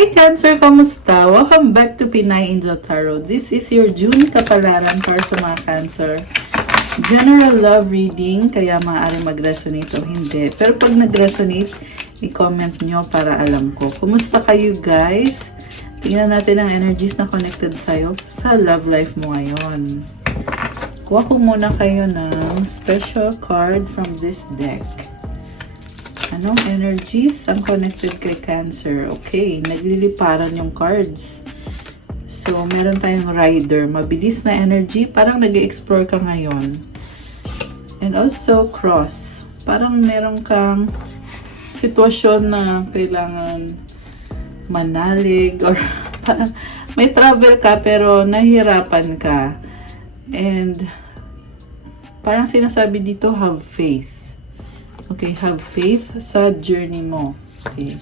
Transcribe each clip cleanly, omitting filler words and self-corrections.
Hi Cancer! Kamusta? Welcome back to Pinay Angel Tarot. This is your June kapalaran para sa mga Cancer. General love reading, kaya maaari mag-resonate o hindi. Pero pag nag-resonate, i-comment nyo para alam ko. Kumusta kayo guys? Tingnan natin ang energies na connected sa'yo sa love life mo ngayon. Kuha ko muna kayo ng special card from this deck. Anong energies ang connected kay Cancer? Okay, nagliliparan yung cards. So, meron tayong rider. Mabilis na energy. Parang nag-explore ka ngayon. And also, cross. Parang meron kang sitwasyon na kailangan manalig or parang may travel ka pero nahihirapan ka. And parang sinasabi dito, have faith. Okay, have faith sa journey mo. Okay.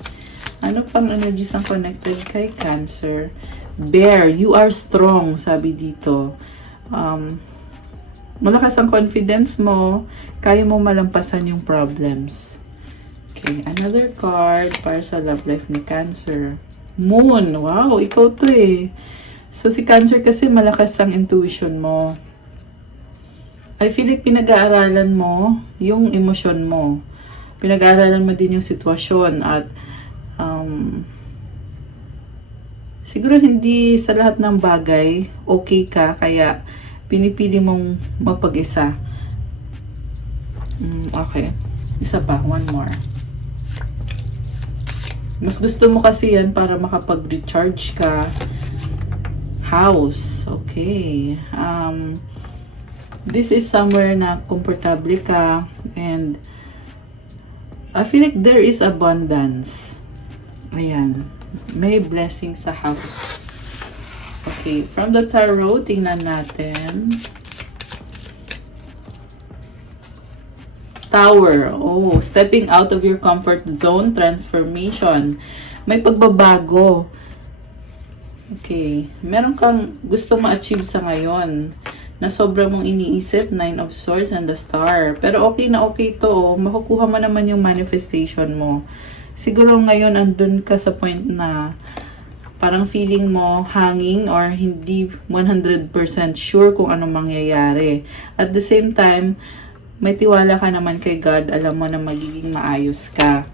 Ano pang energies ang connected kay Cancer? Bear, you are strong, sabi dito. Malakas ang confidence mo. Kaya mo malampasan yung problems. Okay, another card para sa love life ni Cancer. Moon, wow, ikaw to eh. So si Cancer kasi malakas ang intuition mo. I feel like pinag-aaralan mo yung emosyon mo. Pinag-aaralan mo din yung sitwasyon at siguro hindi sa lahat ng bagay okay ka kaya pinipili mong mapag-isa. Okay. Isa pa, one more. Mas gusto mo kasi yan para makapag-recharge ka. House. Okay. This is somewhere na komportable ka and I feel like there is abundance. Ayan. May blessing sa house. Okay. From the tarot, tingnan natin. Tower. Oh, stepping out of your comfort zone. Transformation. May pagbabago. Okay. Meron kang gusto ma-achieve sa ngayon na sobrang mong iniisip, 9 of Swords and the Star. Pero okay na okay to. Makukuha mo naman yung manifestation mo. Siguro ngayon andun ka sa point na parang feeling mo hanging or hindi 100% sure kung anong mangyayari. At the same time, may tiwala ka naman kay God. Alam mo na magiging maayos ka.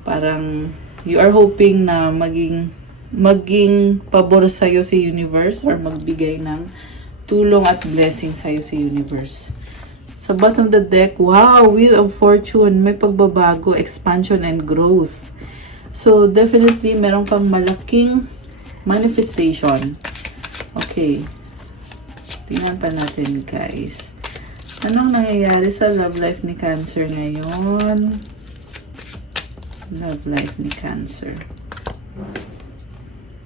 Parang you are hoping na maging pabor sa'yo si universe or magbigay ng tulong at blessing sa'yo si universe. Sa bottom of the deck, wow, Wheel of Fortune, may pagbabago, expansion and growth. So, definitely, meron kang malaking manifestation. Okay. Tingnan pa natin, guys. Anong nangyayari sa love life ni Cancer ngayon? Love life ni Cancer.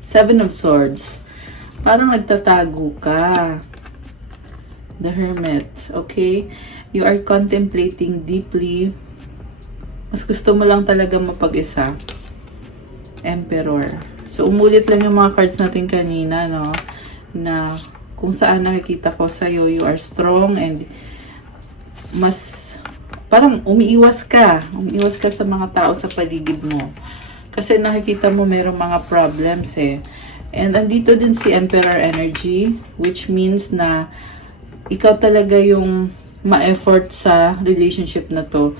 7 of Swords. Parang nagtatago ka. The Hermit. Okay? You are contemplating deeply. Mas gusto mo lang talaga mapag-isa. Emperor. So, umulit lang yung mga cards natin kanina, no? Na kung saan nakikita ko sa'yo, you are strong and mas parang umiiwas ka. Umiiwas ka sa mga tao sa paligid mo. Kasi nakikita mo merong mga problems eh. And andito din si Emperor energy, which means na ikaw talaga yung ma-effort sa relationship na to.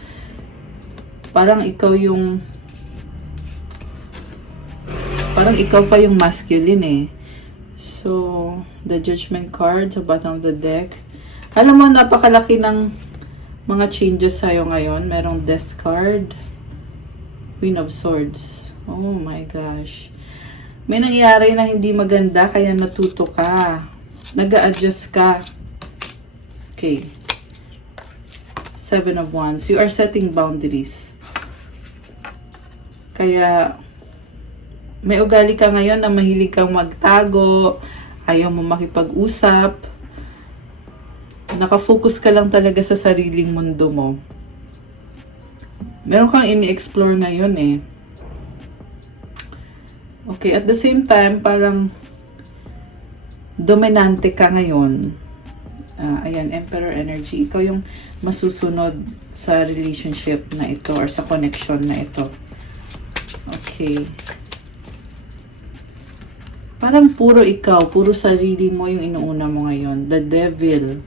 Parang ikaw pa yung masculine eh. So, the Judgment card sa bottom of the deck. Alam mo, napakalaki ng mga changes sa'yo ngayon. Merong Death card. Queen of Swords. Oh my gosh. May nangyari na hindi maganda kaya natuto ka. Nag-a-adjust ka. Okay. 7 of Wands. You are setting boundaries. Kaya may ugali ka ngayon na mahilig kang magtago, ayaw mo makipag-usap, nakafocus ka lang talaga sa sariling mundo mo. Meron kang ini-explore ngayon eh. Okay, at the same time, parang dominante ka ngayon. Ayan, Emperor energy. Ikaw yung masusunod sa relationship na ito or sa connection na ito. Okay. Parang puro ikaw, puro sarili mo yung inuuna mo ngayon. The Devil,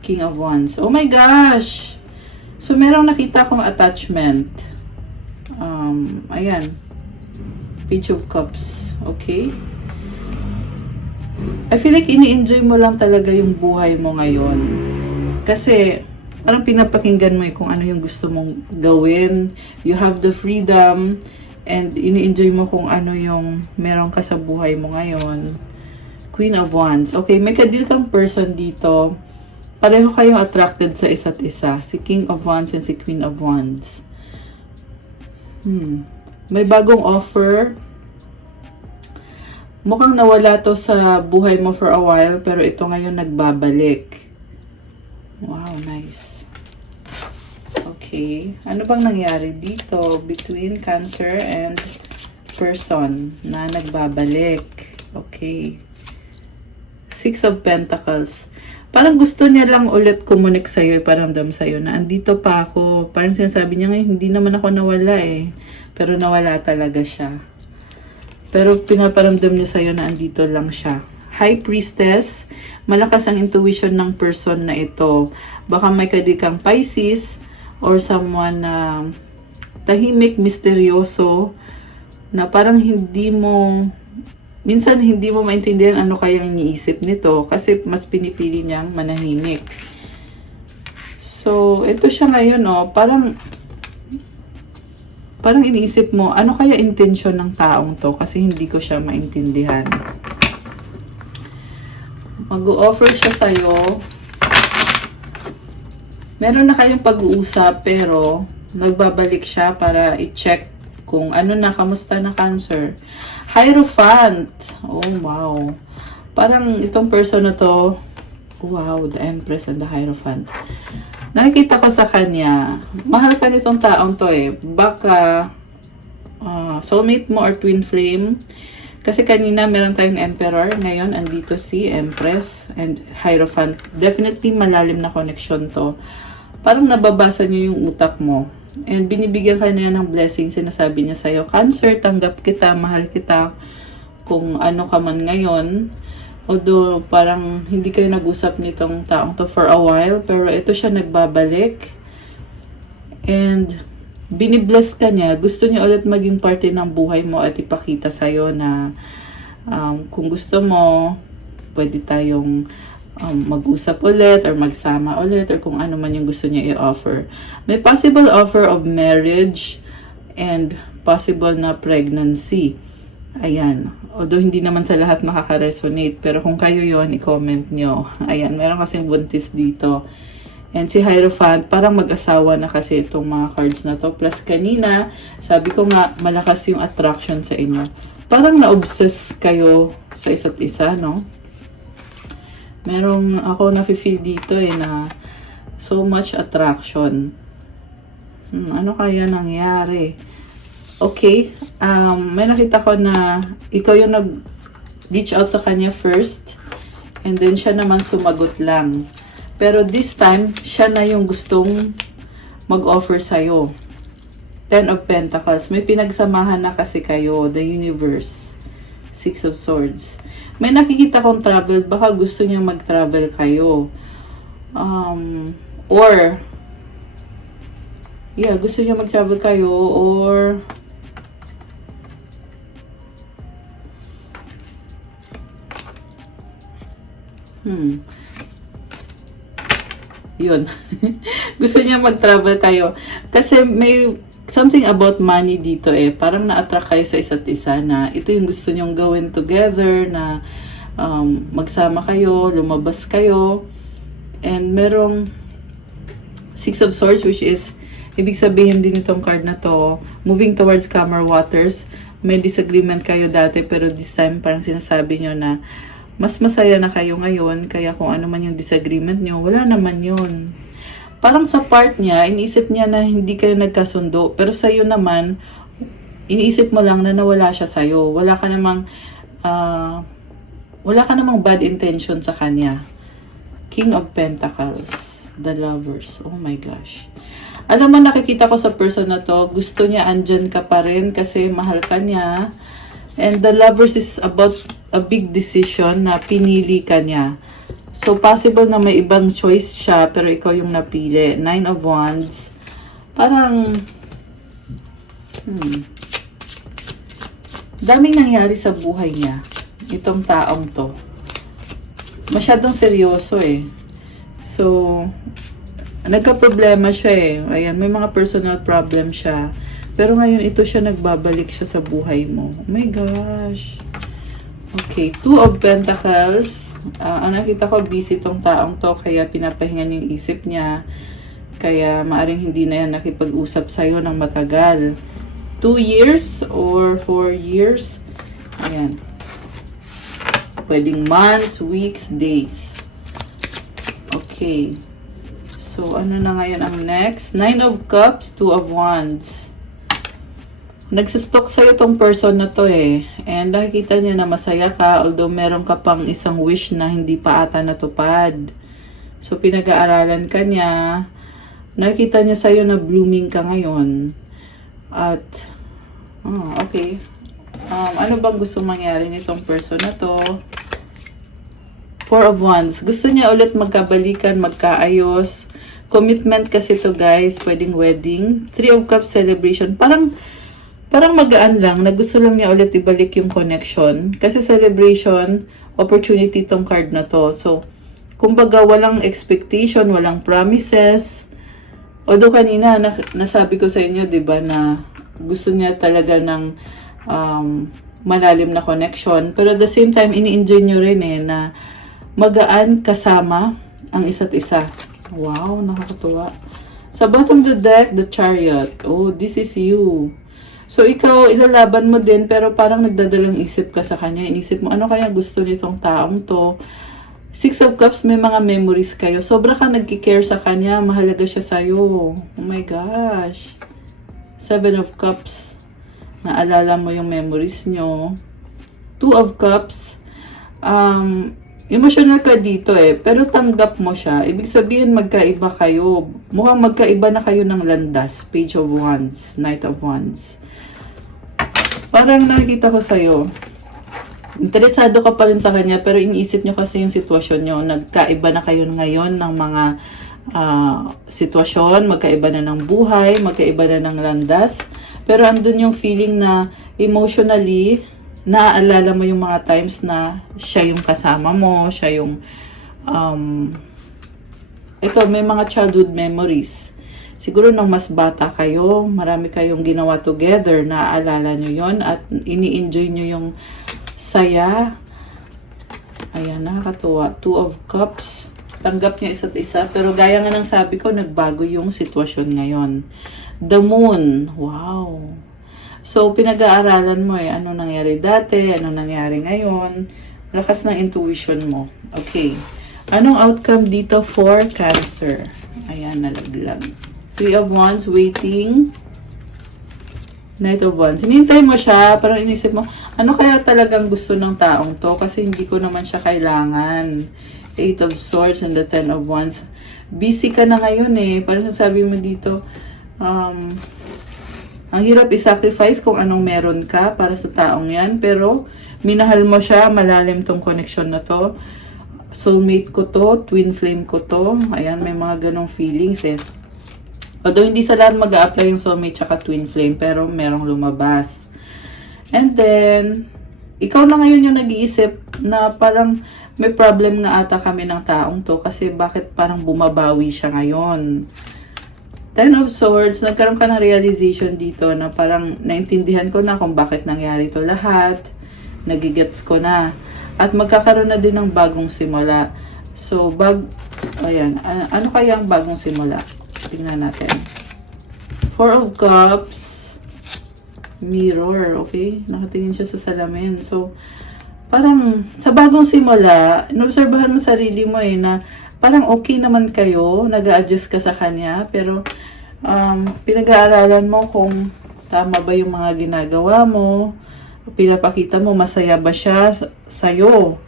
King of Wands. Oh my gosh! So, merong nakita akong attachment. Ayan. Page of Cups. Okay? I feel like ini-enjoy mo lang talaga yung buhay mo ngayon. Kasi, parang pinapakinggan mo kung ano yung gusto mong gawin. You have the freedom. And ini-enjoy mo kung ano yung meron ka sa buhay mo ngayon. Queen of Wands. Okay, may kadil kang person dito. Pareho kayong attracted sa isa't isa. Si King of Wands and si Queen of Wands. May bagong offer. Mukhang nawala to sa buhay mo for a while, pero ito ngayon nagbabalik. Wow, nice. Okay. Ano bang nangyari dito between Cancer and person na nagbabalik? Okay. Six of Pentacles. Parang gusto niya lang ulit kumunik sa'yo, paramdam sa'yo na andito pa ako. Parang sinasabi niya ngayon, hindi naman ako nawala eh. Pero nawala talaga siya. Pero pinaparamdam niya sa'yo na andito lang siya. High Priestess. Malakas ang intuition ng person na ito. Baka may kadikang Pisces or someone na tahimik, misteryoso, na parang minsan hindi mo maintindihan ano kayang iniisip nito kasi mas pinipili niyang manahimik. So, ito siya ngayon, parang iniisip mo, ano kaya intention ng taong to kasi hindi ko siya maintindihan. Mag-o-offer siya sa'yo. Meron na kayong pag-uusap pero nagbabalik siya para i-check kung ano na, kamusta na Cancer. Hierophant. Oh, wow. Parang itong person na to, wow, the Empress and the Hierophant. Nakikita ko sa kanya, mahal ka nitong taong to eh. Baka soulmate mo or twin flame. Kasi kanina meron tayong Emperor, ngayon andito si Empress and Hierophant. Definitely malalim na connection to. Parang nababasa niya yung utak mo. And binibigyan ka niya ng blessing. Sinasabi niya sa'yo, Cancer, tanggap kita, mahal kita. Kung ano ka man ngayon. Although parang hindi kayo nag-usap nitong taong to for a while. Pero ito siya nagbabalik. And binibless ka niya. Gusto niya ulit maging parte ng buhay mo at ipakita sa'yo na kung gusto mo, pwede tayong mag-usap ulit or magsama ulit or kung ano man yung gusto niya i-offer. May possible offer of marriage and possible na pregnancy. Ayan. Although hindi naman sa lahat makaka-resonate, pero kung kayo yon i-comment nyo. Ayan, meron kasing buntis dito. And si Hierophant, parang mag-asawa na kasi itong mga cards na to. Plus kanina, sabi ko nga, malakas yung attraction sa inyo. Parang na-obsess kayo sa isa't isa, no? Merong ako nafe-feel dito na so much attraction. Ano kaya nangyari? Okay, may nakita ko na ikaw yung nag-reach out sa kanya first and then siya naman sumagot lang. Pero this time, siya na yung gustong mag-offer sa'yo. Ten of Pentacles. May pinagsamahan na kasi kayo, the universe. Six of Swords. May nakikita kong travel, baka gusto niya mag-travel kayo. Or, yeah, gusto niya mag-travel kayo, or, yun. Gusto niya mag-travel kayo. Kasi may something about money dito parang na-attract kayo sa isa't isa na ito yung gusto nyong gawin together, na magsama kayo, lumabas kayo. And merong Six of Swords, which is, ibig sabihin din itong card na to, moving towards calmer waters. May disagreement kayo dati, pero this time parang sinasabi nyo na mas masaya na kayo ngayon, kaya kung ano man yung disagreement nyo, wala naman yun. Parang sa part niya, iniisip niya na hindi kayo nagkasundo. Pero sa'yo naman, iniisip mo lang na nawala siya sa'yo. Wala ka namang bad intention sa kanya. King of Pentacles. The Lovers. Oh my gosh. Alam mo, nakikita ko sa person na to, gusto niya andyan ka pa rin kasi mahal ka niya. And the Lovers is about a big decision na pinili ka niya. So, possible na may ibang choice siya, pero ikaw yung napili. 9 of Wands. Parang, daming nangyari sa buhay niya. Itong taong to. Masyadong seryoso eh. So, nagka-problema siya eh. Ayan, may mga personal problem siya. Pero ngayon, ito siya, nagbabalik siya sa buhay mo. Oh my gosh. Okay, 2 of Pentacles. Ang nakita ko, busy tong taong to, kaya pinapahinga niya yung isip niya. Kaya maaring hindi na yan nakipag-usap sa'yo ng matagal. 2 years or 4 years. Ayan. Pwedeng months, weeks, days. Okay. So, ano na ngayon ang next? 9 of Cups, 2 of Wands. Nagsustok sa'yo tong person na to eh. And nakikita niya na masaya ka, although meron ka pang isang wish na hindi pa ata natupad. So, pinag-aaralan ka niya. Nakikita niya sa'yo na blooming ka ngayon. At, okay. Ano bang gusto mangyari nitong person na to? 4 of Wands. Gusto niya ulit magkabalikan, magkaayos. Commitment kasi to guys. Pwedeng wedding. 3 of Cups celebration. Parang magaan lang, na gusto lang niya ulit ibalik yung connection. Kasi celebration, opportunity tong card na to. So, kumbaga walang expectation, walang promises. Although kanina, nasabi ko sa inyo, di ba, na gusto niya talaga ng malalim na connection. Pero at the same time, ini-enjoy nyo rin eh, na magaan kasama ang isa't isa. Wow, nakakatuwa. Sa bottom of the deck, the Chariot. Oh, this is you. So, ikaw, ilalaban mo din, pero parang nagdadalang isip ka sa kanya. Inisip mo, ano kaya gusto nitong taong to? 6 of Cups, may mga memories kayo. Sobra ka nagkikare sa kanya. Mahalaga siya sa'yo. Oh my gosh. 7 of Cups. Naalala mo yung memories nyo. 2 of Cups. Emotional ka dito eh. Pero tanggap mo siya. Ibig sabihin, magkaiba kayo. Mukhang magkaiba na kayo ng landas. Page of Wands. Knight of Wands. Parang nakikita ko sa'yo, interesado ka pa rin sa kanya, pero iniisip nyo kasi yung sitwasyon nyo. Nagkaiba na kayo ngayon ng mga sitwasyon, magkaiba na ng buhay, magkaiba na ng landas. Pero andun yung feeling na emotionally, naaalala mo yung mga times na siya yung kasama mo, siya yung, ito, may mga childhood memories. Siguro nung mas bata kayo, marami kayong ginawa together, naaalala nyo yon at ini-enjoy nyo yung saya. Ayan, nakakatuwa. 2 of Cups. Tanggap nyo isa't isa. Pero gaya nga ng sabi ko, nagbago yung sitwasyon ngayon. The Moon. Wow. So, pinag-aaralan mo eh. Ano nangyari dati? Ano nangyari ngayon? Lakas ng intuition mo. Okay. Anong outcome dito for Cancer? Ayan, nalaglag. 3 of Wands, waiting. Knight of Wands. Hinihintay mo siya, parang inisip mo, ano kaya talagang gusto ng taong to? Kasi hindi ko naman siya kailangan. 8 of Swords and the 10 of Wands. Busy ka na ngayon eh. Parang sabi mo dito, ang hirap i-sacrifice kung anong meron ka para sa taong yan. Pero, minahal mo siya, malalim tong connection na to. Soulmate ko to, twin flame ko to. Ayan, may mga ganong feelings eh. Although hindi sa lahat mag-a-apply yung soulmate tsaka twin flame, pero merong lumabas. And then, ikaw na ngayon yung nag-iisip na parang may problem nga ata kami ng taong to kasi bakit parang bumabawi siya ngayon. 10 of Swords, nagkaroon ka ng realization dito na parang naintindihan ko na kung bakit nangyari to lahat. Nagigets ko na. At magkakaroon na din ng bagong simula. So, ayan, ano kaya ang bagong simula? Tingnan natin. 4 of Cups. Mirror, okay? Nakatingin siya sa salamin. So, parang sa bagong simula, inobserbahan mo sarili mo eh na parang okay naman kayo, nag-a-adjust ka sa kanya, pero pinag-aaralan mo kung tama ba yung mga ginagawa mo, pinapakita mo masaya ba siya sa'yo.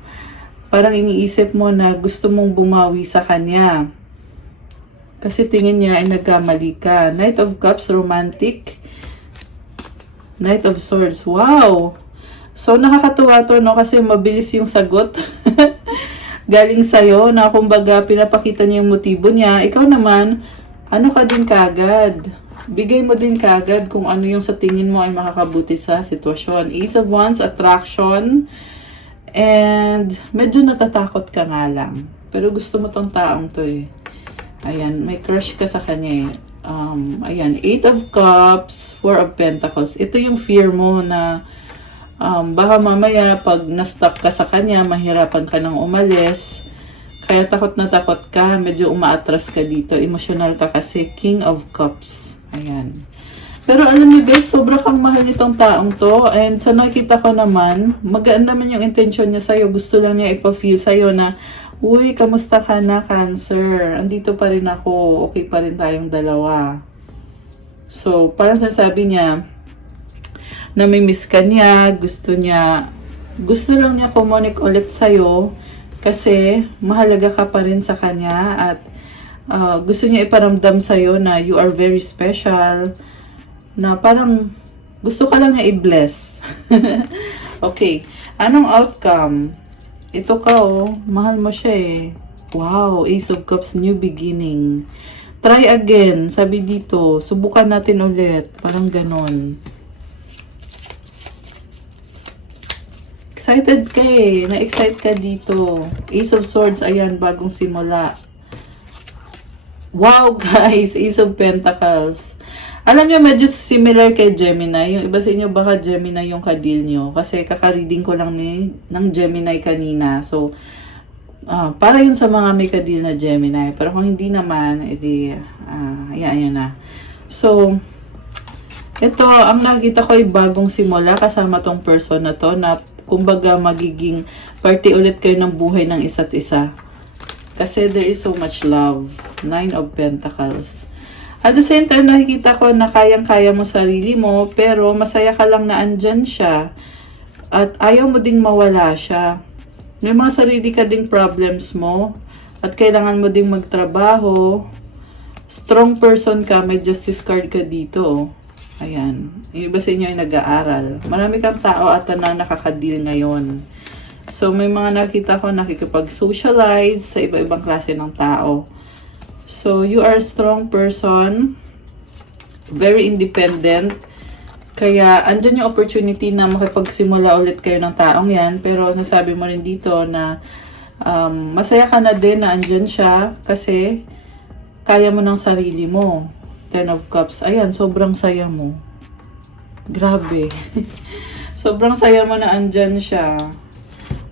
Parang iniisip mo na gusto mong bumawi sa kanya. Kasi tingin niya ay nagkamali ka. Knight of Cups, romantic. Knight of Swords. Wow! So, nakakatuwa to, no? Kasi mabilis yung sagot. Galing sa'yo na kumbaga pinapakita niya yung motibo niya. Ikaw naman, ano ka din kagad? Bigay mo din kagad kung ano yung sa tingin mo ay makakabuti sa sitwasyon. Ace of Wands, attraction. And medyo natatakot ka nga lang. Pero gusto mo tong taong to eh. Ayan, may crush ka sa kanya eh. Ayan, Eight of Cups, Four of Pentacles. Ito yung fear mo na baka mamaya pag na-stuck ka sa kanya, mahirapan ka nang umalis. Kaya takot na takot ka, medyo umaatras ka dito. Emotional ka kasi, King of Cups. Ayan. Pero alam niyo guys, sobra kang mahal nitong taong to. And sa nakita ko naman, magaan naman yung intention niya sa'yo. Gusto lang niya ipa-feel sa'yo na, uy, kamusta ka na, Cancer? Andito pa rin ako. Okay pa rin tayong dalawa. So, parang sasabi niya, nami-miss ka niya, gusto lang niya kumonik ulit sa'yo kasi mahalaga ka pa rin sa kanya at gusto niya iparamdam sa'yo na you are very special, na parang gusto ka lang niya i-bless. Okay, anong outcome? Ito ka mahal mo siya eh. Wow, Ace of Cups, new beginning. Try again, sabi dito, subukan natin ulit, parang ganon. Excited ka eh. Na-excite ka dito. Ace of Swords, ayan, bagong simula. Wow, guys! Ace of Pentacles. Alam niyo, medyo similar kay Gemini. Yung iba sa inyo, baka Gemini yung kadil nyo. Kasi kaka-reading ko lang ng Gemini kanina. So, para yun sa mga may kadil na Gemini. Pero kung hindi naman, edi, ayan na. So, ito, ang nakita ko ay bagong simula kasama tong person na to na kumbaga magiging party ulit kayo ng buhay ng isa't isa. Kasi there is so much love. Nine of Pentacles. At the same time, nakikita ko na kayang-kaya mo sarili mo, pero masaya ka lang na andyan siya. At ayaw mo ding mawala siya. May mga sarili ka ding problems mo. At kailangan mo ding magtrabaho. Strong person ka, may justice card ka dito. Ayan. Yung iba sa inyo ay nag-aaral. Marami kang tao at na nakakadil ngayon. So, may mga nakita ko nakikipag-socialize sa iba-ibang klase ng tao. So, you are a strong person. Very independent. Kaya, andyan yung opportunity na makipagsimula ulit kayo ng taong yan. Pero, nasabi mo rin dito na masaya ka na din na andyan siya kasi kaya mo ng sarili mo. Ten of Cups. Ayan, sobrang saya mo. Grabe. Sobrang saya mo na andyan siya.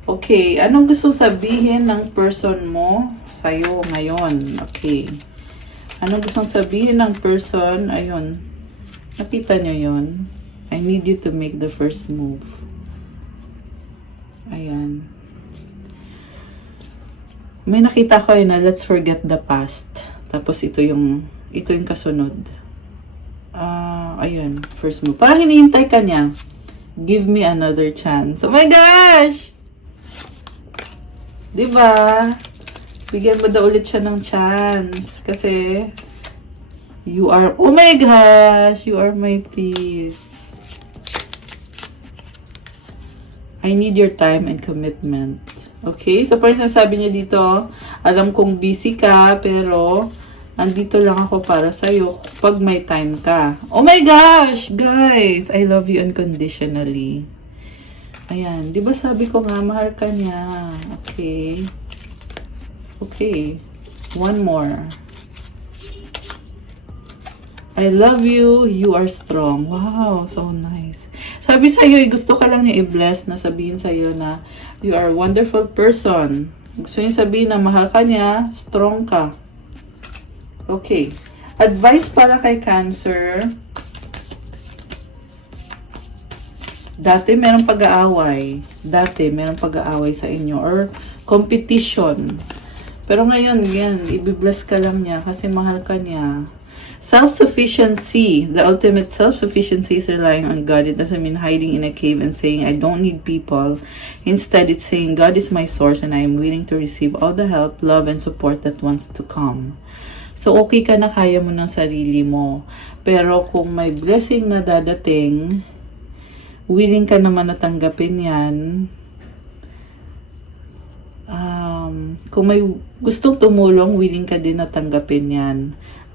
Okay, anong gusto sabihin ng person mo sa'yo ngayon? Okay. Anong gusto sabihin ng person? Ayun. Nakita nyo yun? I need you to make the first move. Ayan. May nakita ko na let's forget the past. Tapos ito yung kasunod. Ayun, first move. Parang hinihintay ka niya. Give me another chance. Oh my gosh! Diba? Bigyan mo daw ulit siya ng chance. Kasi, you are, oh my gosh! You are my peace. I need your time and commitment. Okay? So, parang sinasabi niya dito, alam kong busy ka, pero andito lang ako para sa'yo pag may time ka. Oh my gosh! Guys, I love you unconditionally. Ayan. Di ba sabi ko nga, mahal ka niya. Okay. Okay. One more. I love you. You are strong. Wow, so nice. Sabi sa'yo, gusto ka lang niya i-bless na sabihin sa'yo na you are a wonderful person. Gusto niya sabihin na mahal ka niya, strong ka. Okay. Advice para kay Cancer. Dati merong pag-aaway. Sa inyo. Or competition. Pero ngayon, yan, i-bless ka lang niya kasi mahal ka niya. Self-sufficiency. The ultimate self-sufficiency is relying on God. It doesn't mean hiding in a cave and saying, I don't need people. Instead, it's saying, God is my source and I am willing to receive all the help, love, and support that wants to come. So, okay ka na, kaya mo ng sarili mo. Pero kung may blessing na dadating, willing ka naman na tanggapin yan. Kung may gustong tumulong, willing ka din na tanggapin yan.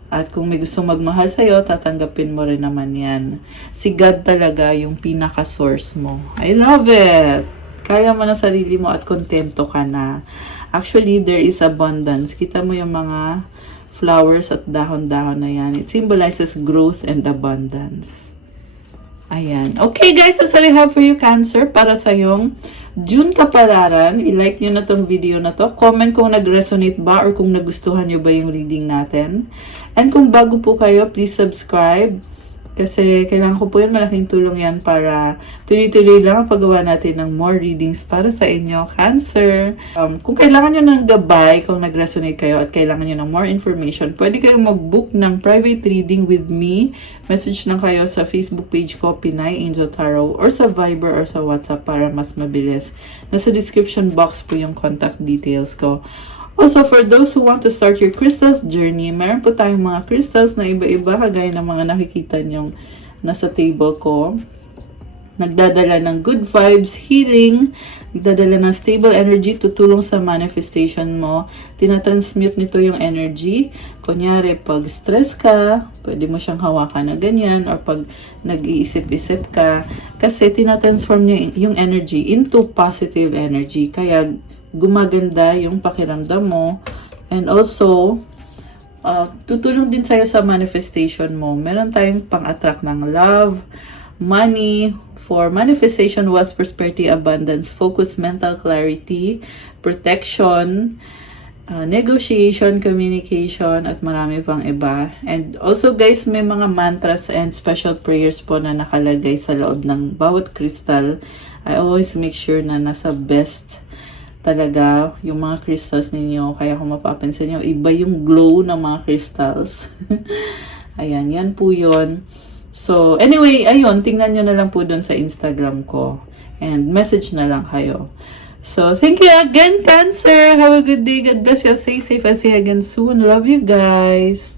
At kung may gustong magmahal sa'yo, tatanggapin mo rin naman yan. Si God talaga yung pinaka-source mo. I love it! Kaya mo na sarili mo at kontento ka na. Actually, there is abundance. Kita mo yung mga flowers at dahon-dahon na yan. It symbolizes growth and abundance. Ayan. Okay guys, that's all I have for you, Cancer. Para sa yung June kapalaran, i-like nyo na tong video na to. Comment kung nag-resonate ba or kung nagustuhan nyo ba yung reading natin. And kung bago po kayo, please subscribe. Kasi kailangan ko po yun, malaking tulong yan para tuloy-tuloy lang ang paggawa natin ng more readings para sa inyo, Cancer. Kung kailangan nyo ng gabay, kung nag-resonate kayo at kailangan nyo ng more information, pwede kayong mag-book ng private reading with me. Message lang kayo sa Facebook page ko, Pinay Angel Tarot, or sa Viber or sa WhatsApp para mas mabilis. Nasa description box po yung contact details ko. Also, for those who want to start your crystals journey, meron po tayong mga crystals na iba-iba, kagaya ng mga nakikita nyong nasa table ko. Nagdadala ng good vibes, healing, nagdadala ng stable energy, tutulong sa manifestation mo. Tinatransmute nito yung energy. Kunyari, pag stress ka, pwede mo siyang hawakan na ganyan, or pag nag-iisip-isip ka, kasi tinatransform niya yung energy into positive energy. Kaya, gumaganda yung pakiramdam mo. And also, tutulong din sa'yo sa manifestation mo. Meron tayong pang-attract ng love, money, for manifestation, wealth, prosperity, abundance, focus, mental clarity, protection, negotiation, communication, at marami pang iba. And also guys, may mga mantras and special prayers po na nakalagay sa loob ng bawat crystal. I always make sure na nasa best talaga yung mga crystals ninyo. Kaya kung mapapansin nyo, iba yung glow ng mga crystals. Ayan, yan po yun. So, anyway, ayun, tingnan nyo na lang po dun sa Instagram ko. And message na lang kayo. So, thank you again, Cancer. Have a good day. God bless you. Stay safe. I'll see you again soon. Love you guys.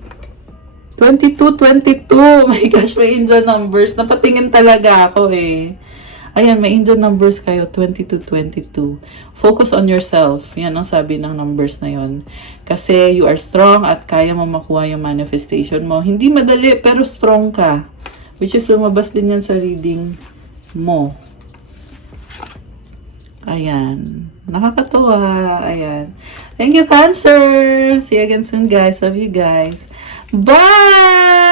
22, 22. Oh my gosh, may angel numbers. Napatingin talaga ako eh. Ayan, may angel numbers kayo, 22, 22. Focus on yourself. Yan ang sabi ng numbers na yon. Kasi you are strong at kaya mo makuha yung manifestation mo. Hindi madali, pero strong ka. Which is lumabas din yan sa reading mo. Ayan. Nakakatuwa. Ayan. Thank you, Cancer. See you again soon, guys. Love you guys. Bye!